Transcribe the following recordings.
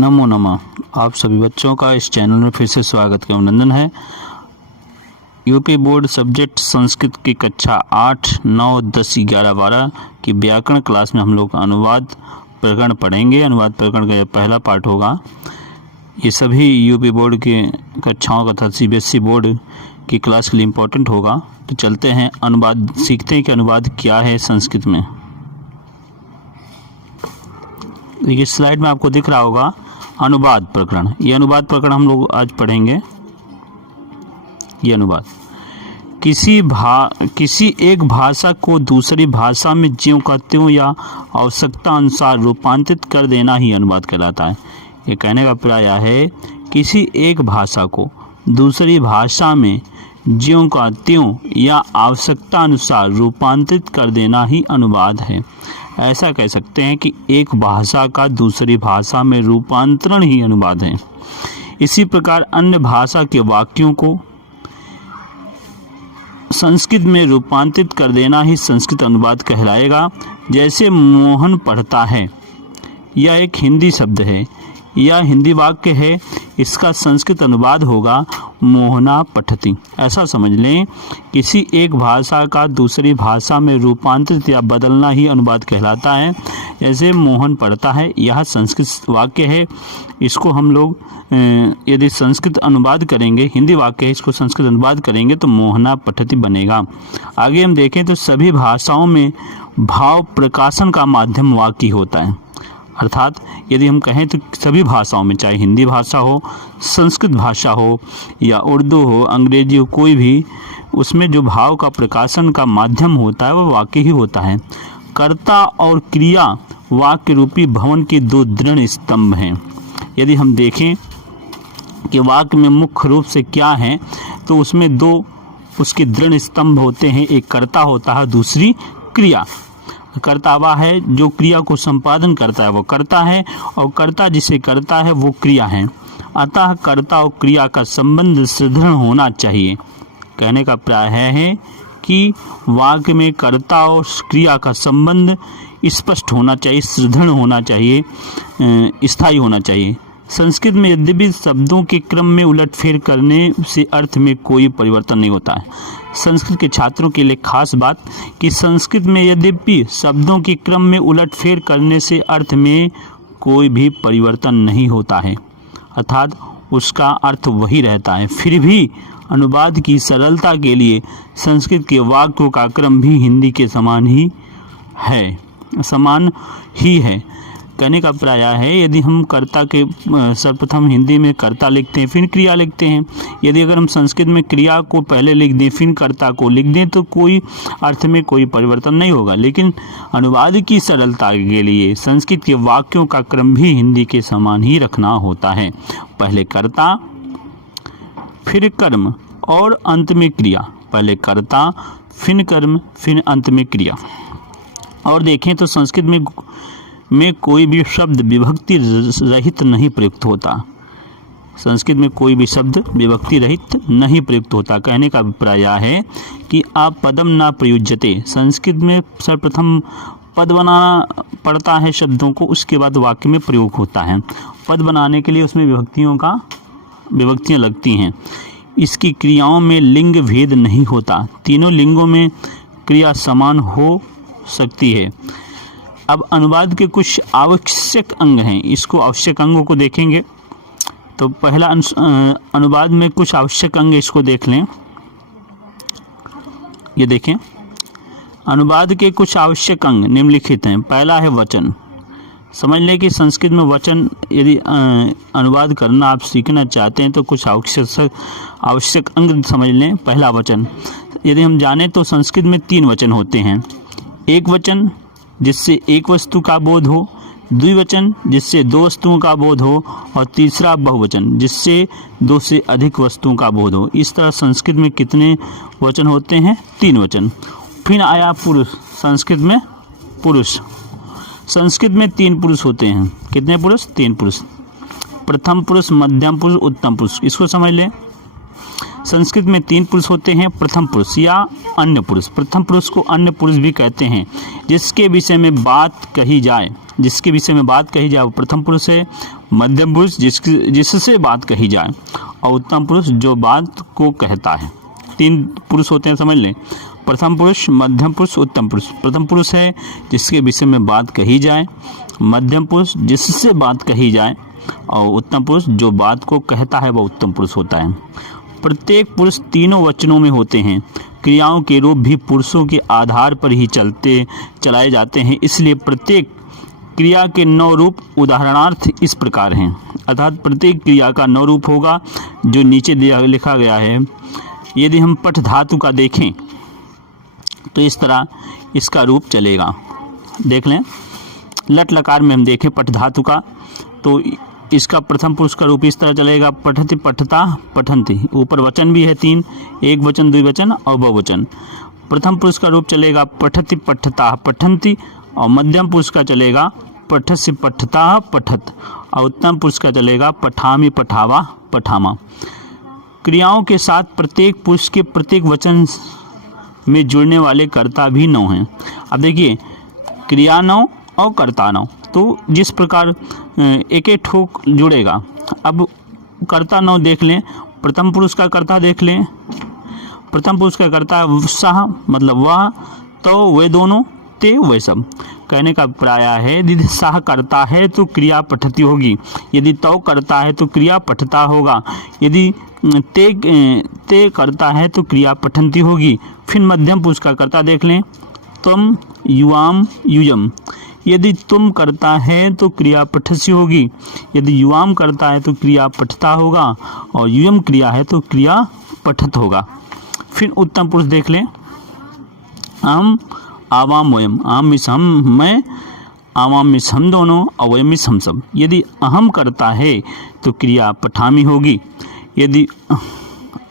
नमो नमः। आप सभी बच्चों का इस चैनल में फिर से स्वागत का अभिनंदन है। यूपी बोर्ड सब्जेक्ट संस्कृत की कक्षा 8, 9, 10, 11, 12 की व्याकरण क्लास में हम लोग अनुवाद प्रकरण पढ़ेंगे। अनुवाद प्रकरण का यह पहला पार्ट होगा। ये सभी यूपी बोर्ड की कक्षाओं तथा सीबीएसई बोर्ड की क्लास के लिए इम्पोर्टेंट होगा। तो चलते हैं अनुवाद सीखते हैं कि अनुवाद क्या है संस्कृत में। देखिए स्लाइड में आपको दिख रहा होगा अनुवाद प्रकरण। ये अनुवाद प्रकरण हम लोग आज पढ़ेंगे। ये अनुवाद किसी एक भाषा को दूसरी भाषा में ज्यों का त्यों या आवश्यकता अनुसार रूपांतरित कर देना ही अनुवाद कहलाता है। ये कहने का प्रयास है किसी एक भाषा को दूसरी भाषा में ज्यों का त्यों या आवश्यकता अनुसार रूपांतरित कर देना ही अनुवाद है। ऐसा कह सकते हैं कि एक भाषा का दूसरी भाषा में रूपांतरण ही अनुवाद है। इसी प्रकार अन्य भाषा के वाक्यों को संस्कृत में रूपांतरित कर देना ही संस्कृत अनुवाद कहलाएगा। जैसे मोहन पढ़ता है, यह एक हिंदी शब्द है, यह हिंदी वाक्य है, इसका संस्कृत अनुवाद होगा मोहना पठति। ऐसा समझ लें किसी एक भाषा का दूसरी भाषा में रूपांतरित या बदलना ही अनुवाद कहलाता है। जैसे मोहन पढ़ता है, यह संस्कृत वाक्य है, इसको हम लोग यदि संस्कृत अनुवाद करेंगे, हिंदी वाक्य है, इसको संस्कृत अनुवाद करेंगे तो मोहना पठति बनेगा। आगे हम देखें तो सभी भाषाओं में भाव प्रकाशन का माध्यम वाक्य होता है। अर्थात यदि हम कहें तो सभी भाषाओं में, चाहे हिंदी भाषा हो, संस्कृत भाषा हो या उर्दू हो, अंग्रेजी हो, कोई भी, उसमें जो भाव का प्रकाशन का माध्यम होता है वह वाक्य ही होता है। कर्ता और क्रिया वाक्य रूपी भवन के दो दृढ़ स्तंभ हैं। यदि हम देखें कि वाक्य में मुख्य रूप से क्या है तो उसमें दो उसके दृढ़ स्तंभ होते हैं। एक कर्ता होता है, दूसरी क्रिया। कर्ता वह है जो क्रिया को संपादन करता है, वो कर्ता है, और कर्ता जिसे करता है वो क्रिया है। अतः कर्ता और क्रिया का संबंध सुदृढ़ होना चाहिए। कहने का प्राय है कि वाक्य में कर्ता और क्रिया का संबंध स्पष्ट होना चाहिए, सुदृढ़ होना चाहिए, स्थायी होना चाहिए। संस्कृत में यद्यपि शब्दों के क्रम में उलटफेर करने से अर्थ में कोई परिवर्तन नहीं होता है। संस्कृत के छात्रों के लिए खास बात कि संस्कृत में यद्यपि शब्दों के क्रम में उलटफेर करने से अर्थ में कोई भी परिवर्तन नहीं होता है, अर्थात उसका अर्थ वही रहता है। फिर भी अनुवाद की सरलता के लिए संस्कृत के वाक्यों का क्रम भी हिंदी के समान ही है। कहने का प्राय है यदि हम कर्ता के सर्वप्रथम हिंदी में कर्ता लिखते हैं, फिर क्रिया लिखते हैं। यदि अगर हम संस्कृत में क्रिया को पहले लिख दें फिर कर्ता को लिख दें तो कोई अर्थ में कोई परिवर्तन नहीं होगा। लेकिन अनुवाद की सरलता के लिए संस्कृत के वाक्यों का क्रम भी हिंदी के समान ही रखना होता है। पहले कर्ता, फिर कर्म और अंत में क्रिया। पहले कर्ता, फिर कर्म, फिर अंत में क्रिया। और देखें तो संस्कृत में कोई भी शब्द विभक्ति रहित नहीं प्रयुक्त होता। संस्कृत में कोई भी शब्द विभक्ति रहित नहीं प्रयुक्त होता। कहने का अभिप्राय है कि आप पदम ना प्रयुज्यते। संस्कृत में सर्वप्रथम पद बनाना पड़ता है शब्दों को, उसके बाद वाक्य में प्रयोग होता है। पद बनाने के लिए उसमें विभक्तियाँ लगती हैं। इसकी क्रियाओं में लिंग भेद नहीं होता। तीनों लिंगों में क्रिया समान हो सकती है। अब अनुवाद के कुछ आवश्यक अंग हैं, इसको आवश्यक अंगों को देखेंगे। तो पहला अनुवाद में कुछ आवश्यक अंग, इसको देख लें। ये देखें, अनुवाद के कुछ आवश्यक अंग निम्नलिखित हैं। पहला है वचन। समझ लें कि संस्कृत में वचन यदि अनुवाद करना आप सीखना चाहते हैं तो कुछ आवश्यक अंग समझ लें। पहला वचन। यदि हम जानें तो संस्कृत में 3 वचन होते हैं। एक वचन जिससे एक वस्तु का बोध हो, द्विवचन जिससे 2 वस्तुओं का बोध हो, और तीसरा बहुवचन जिससे 2 से अधिक वस्तुओं का बोध हो। इस तरह संस्कृत में कितने वचन होते हैं? 3 वचन। फिर आया पुरुष। संस्कृत में पुरुष, संस्कृत में 3 पुरुष होते हैं। कितने पुरुष? 3 पुरुष। प्रथम पुरुष, मध्यम पुरुष, उत्तम पुरुष। इसको समझ लें। संस्कृत में 3 पुरुष होते हैं, प्रथम पुरुष या अन्य पुरुष। प्रथम पुरुष को अन्य पुरुष भी कहते हैं। जिसके विषय में बात कही जाए वो प्रथम पुरुष है। मध्यम पुरुष जिससे बात कही जाए, और उत्तम पुरुष जो बात को कहता है। 3 पुरुष होते हैं, समझ लें। प्रथम पुरुष, मध्यम पुरुष, उत्तम पुरुष। प्रथम पुरुष है जिसके विषय में बात कही जाए, मध्यम पुरुष जिससे बात कही जाए, और उत्तम पुरुष जो बात को कहता है वह उत्तम पुरुष होता है। प्रत्येक पुरुष तीनों वचनों में होते हैं। क्रियाओं के रूप भी पुरुषों के आधार पर ही चलाए जाते हैं। इसलिए प्रत्येक क्रिया के 9 रूप उदाहरणार्थ इस प्रकार हैं। अर्थात प्रत्येक क्रिया का 9 रूप होगा जो नीचे लिखा गया है। यदि हम पठ धातु का देखें तो इस तरह इसका रूप चलेगा। देख लें, लट लकार में हम देखें पठ धातु का, तो इसका प्रथम पुरुष का रूप इस तरह चलेगा, पठति पठता पठन्ति। ऊपर वचन भी है 3, एक वचन, द्विवचन और बहुवचन। प्रथम पुरुष का रूप चलेगा पठति पठता पठन्ति, और मध्यम पुरुष का चलेगा पठसि पठता पठत, और उत्तम पुरुष का चलेगा पठामि पठावा पठामा। क्रियाओं के साथ प्रत्येक पुरुष के प्रत्येक वचन में जुड़ने वाले कर्ता भी 9 हैं। अब देखिए, क्रिया 9 और कर्ता 9, तो जिस प्रकार एक एक ठोक जुड़ेगा। अब कर्ता 9 देख लें। प्रथम पुरुष का कर्ता देख लें। प्रथम पुरुष का कर्ता है सह, मतलब वह, तो वे दोनों, ते वे सब। कहने का अभिप्राय है यदि सह करता है तो क्रिया पठती होगी, यदि तौ करता है तो क्रिया पठता होगा, यदि ते करता है तो क्रिया पठन्ति होगी। फिर मध्यम पुरुष का कर्ता देख लें। तुम, युवाम, युयम। यदि तुम करता है तो क्रिया पठसी होगी, यदि युवाम करता है तो क्रिया पठता होगा, और युयम क्रिया है तो क्रिया पठत होगा। फिर उत्तम पुरुष देख लें। अहम, आवाम, वयम। अहम मिस हम, मैं, आवाम मिस हम दोनों, और वयम मिस हम सब। यदि अहम करता है तो क्रिया पठामी होगी, यदि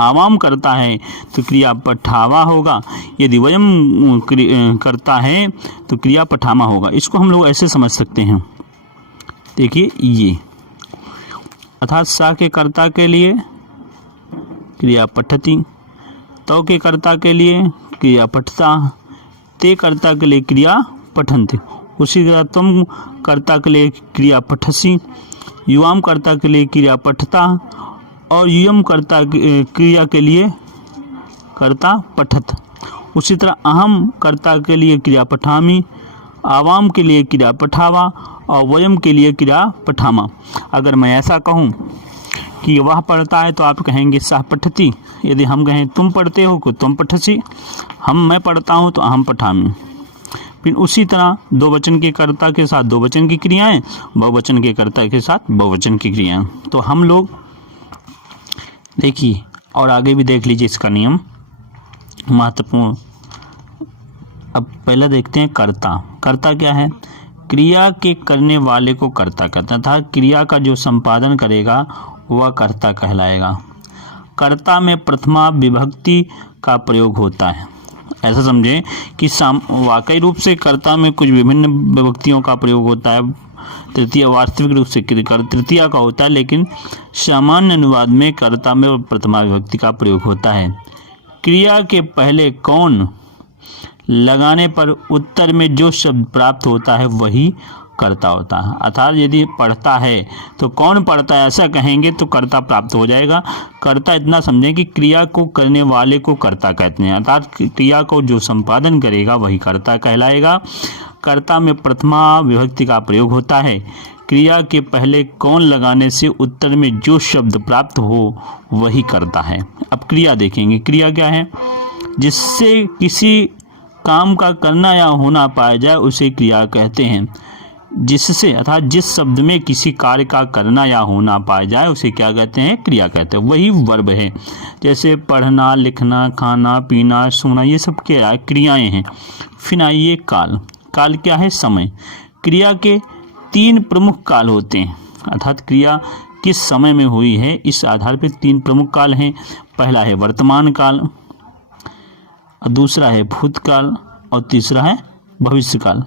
आवाम करता है तो क्रिया पठावा होगा, यदि वयम करता है तो क्रिया पठामा होगा। इसको हम लोग ऐसे समझ सकते हैं। देखिए ये, अर्थात सा के कर्ता के लिए क्रिया पठती, तौ के कर्ता के लिए क्रिया पठता, ते कर्ता के लिए क्रिया पठन्ति। उसी तरह तुम कर्ता के लिए क्रिया पठसी, युवाम कर्ता के लिए क्रिया पठता, और युयम कर्ता क्रिया के लिए कर्ता पठत। उसी तरह अहम कर्ता के लिए क्रिया पठामी, आवाम के लिए क्रिया पठावा, और वयम के लिए क्रिया पठामा। अगर मैं ऐसा कहूँ कि वह पढ़ता है तो आप कहेंगे सह पठती। यदि हम कहें तुम पढ़ते हो तो तुम पठसी, मैं पढ़ता हूँ तो अहम पठामी। फिर उसी तरह दो वचन के कर्ता के साथ दो वचन की क्रियाएं, बहुवचन के कर्ता के साथ बहुवचन की क्रियाएं। तो हम लोग देखिए और आगे भी देख लीजिए इसका नियम महत्वपूर्ण। अब पहले देखते हैं कर्ता। कर्ता क्या है? क्रिया के करने वाले को कर्ता कहता था। क्रिया का जो संपादन करेगा वह कर्ता कहलाएगा। कर्ता में प्रथमा विभक्ति का प्रयोग होता है। ऐसा समझें कि वाकई रूप से कर्ता में कुछ विभिन्न विभक्तियों का प्रयोग होता है। तृतीय वास्तविक रूप से तृतीया का होता है, लेकिन सामान्य अनुवाद में कर्ता में प्रथमा विभक्ति का प्रयोग होता है। क्रिया के पहले कौन लगाने पर उत्तर में जो शब्द प्राप्त होता है वही कर्ता होता है। अर्थात यदि पढ़ता है तो कौन पढ़ता है ऐसा कहेंगे तो कर्ता प्राप्त हो जाएगा। कर्ता इतना समझें कि क्रिया को करने वाले को कर्ता कहते हैं, अर्थात क्रिया को जो संपादन करेगा वही कर्ता कहलाएगा। कर्ता में प्रथमा विभक्ति का प्रयोग होता है। क्रिया के पहले कौन लगाने से उत्तर में जो शब्द प्राप्त हो वही कर्ता है। अब क्रिया देखेंगे। क्रिया क्या है? जिससे किसी काम का करना या होना पाया जाए उसे क्रिया कहते हैं। जिससे अर्थात जिस शब्द में किसी कार्य का करना या होना पाया जाए उसे क्या कहते हैं? क्रिया कहते हैं। वही वर्ब है। जैसे पढ़ना, लिखना, खाना, पीना, सोना, ये सब क्या क्रियाएं हैं। फिर आइए काल। काल क्या है? समय। क्रिया के 3 प्रमुख काल होते हैं, अर्थात क्रिया किस समय में हुई है इस आधार पर 3 प्रमुख काल हैं। पहला है वर्तमान काल, दूसरा है भूतकाल और तीसरा है भविष्य काल।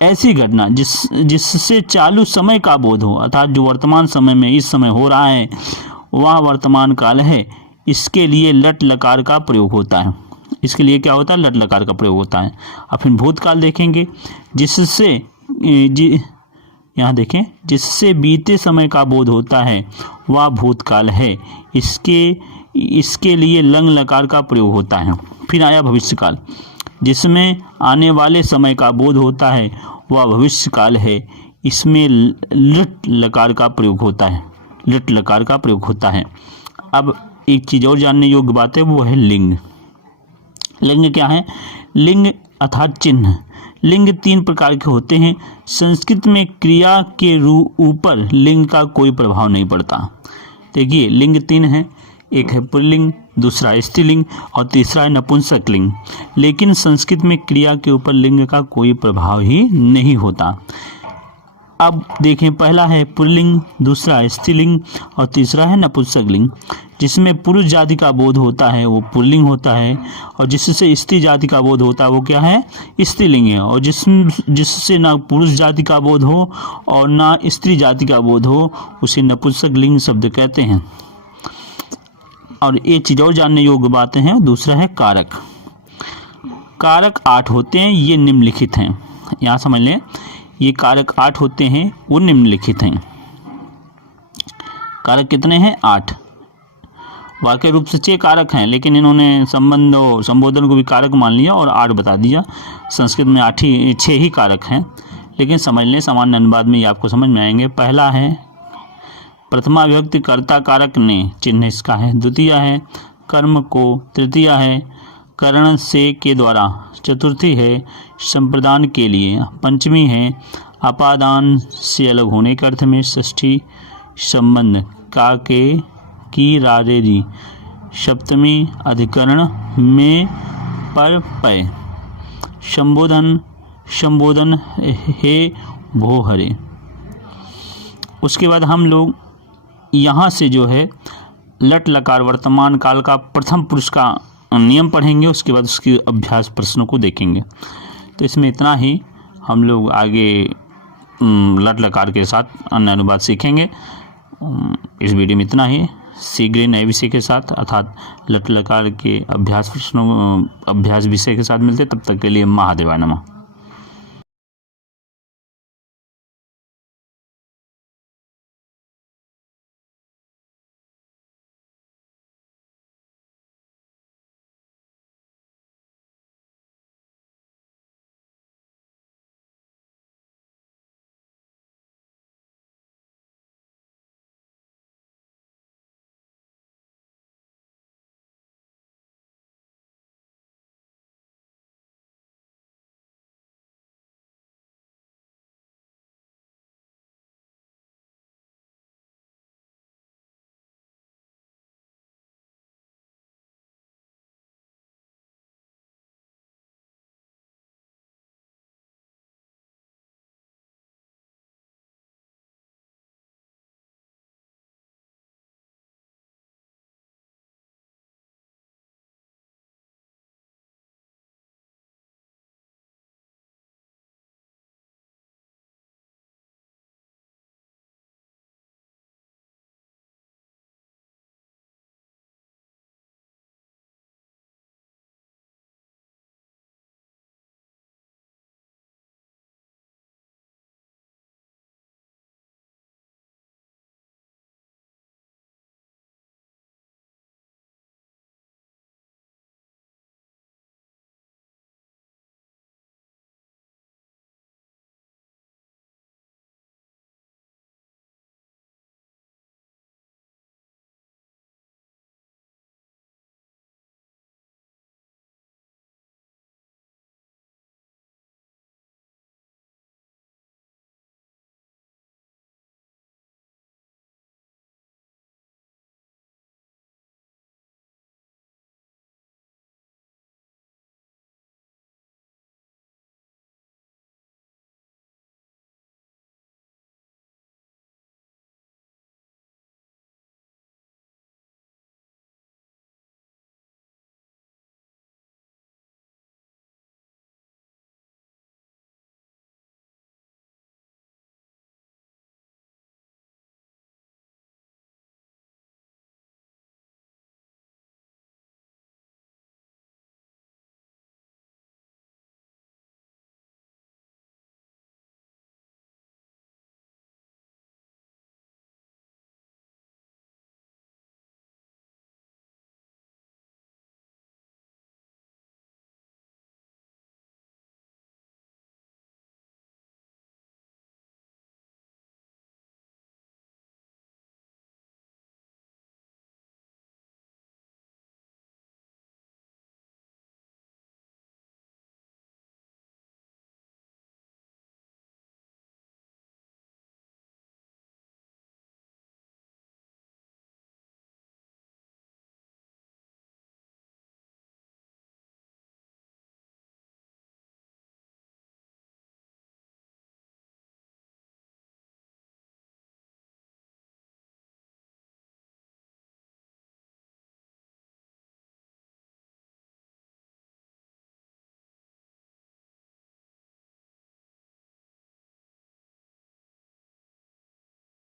ऐसी घटना जिससे चालू समय का बोध हो, अर्थात जो वर्तमान समय में इस समय हो रहा है वह वर्तमान काल है। इसके लिए लट लकार का प्रयोग होता है। इसके लिए क्या होता है? लट लकार का प्रयोग होता है। अब फिर भूतकाल देखेंगे, जिससे यहाँ देखें, जिससे बीते समय का बोध होता है वह भूतकाल है। इसके लिए लंग लकार का प्रयोग होता है। फिर आया भविष्यकाल, जिसमें आने वाले समय का बोध होता है वह भविष्यकाल है। इसमें लिट लकार का प्रयोग होता है। लिट लकार का प्रयोग होता है। अब एक चीज़ और जानने योग्य बात है, वो है लिंग। लिंग क्या है? लिंग अर्थात चिन्ह। लिंग 3 प्रकार के होते हैं। संस्कृत में क्रिया के ऊपर लिंग का कोई प्रभाव नहीं पड़ता। देखिए, लिंग 3 है। एक है पुल्लिंग, दूसरा स्त्रीलिंग और तीसरा है नपुंसक लिंग। लेकिन संस्कृत में क्रिया के ऊपर लिंग का कोई प्रभाव ही नहीं होता। अब देखें, पहला है पुल्लिंग, दूसरा स्त्रीलिंग और तीसरा है नपुंसक लिंग। जिसमें पुरुष जाति का बोध होता है वो पुल्लिंग होता है, और जिससे स्त्री जाति का बोध होता है वो क्या है? स्त्रीलिंग है। और जिससे ना पुरुष जाति का बोध हो और ना स्त्री जाति का बोध हो उसे नपुंसक लिंग शब्द कहते हैं। और एक चीज़ और जानने योग्य बातें हैं, दूसरा है कारक। कारक 8 होते हैं, ये निम्नलिखित हैं। यहाँ समझ लें, ये कारक 8 होते हैं, वो निम्नलिखित हैं। कारक कितने हैं? 8। वाक्य रूप से 6 कारक हैं, लेकिन इन्होंने संबंध और संबोधन को भी कारक मान लिया और 8 बता दिया। संस्कृत में 6 ही कारक हैं, लेकिन समझ लें, सामान्य अनुवाद में ये आपको समझ में आएंगे। पहला है प्रथमा विभक्ति कर्ता कारक ने, चिन्ह इसका है। द्वितीय है कर्म को। तृतीय है करण से के द्वारा। चतुर्थी है संप्रदान के लिए। पंचमी है अपादान से अलग होने के अर्थ में। षष्ठी संबंध का के की रारेरी। सप्तमी अधिकरण में पर पय। संबोधन हे भो हरे। उसके बाद हम लोग यहाँ से जो है लट लकार वर्तमान काल का प्रथम पुरुष का नियम पढ़ेंगे। उसके बाद उसके अभ्यास प्रश्नों को देखेंगे। तो इसमें इतना ही। हम लोग आगे लट लकार के साथ अन्य अनुवाद सीखेंगे। इस वीडियो में इतना ही। शीघ्र नए विषय के साथ अर्थात लट लकार के अभ्यास विषय के साथ मिलते। तब तक के लिए महादेवाय नमः।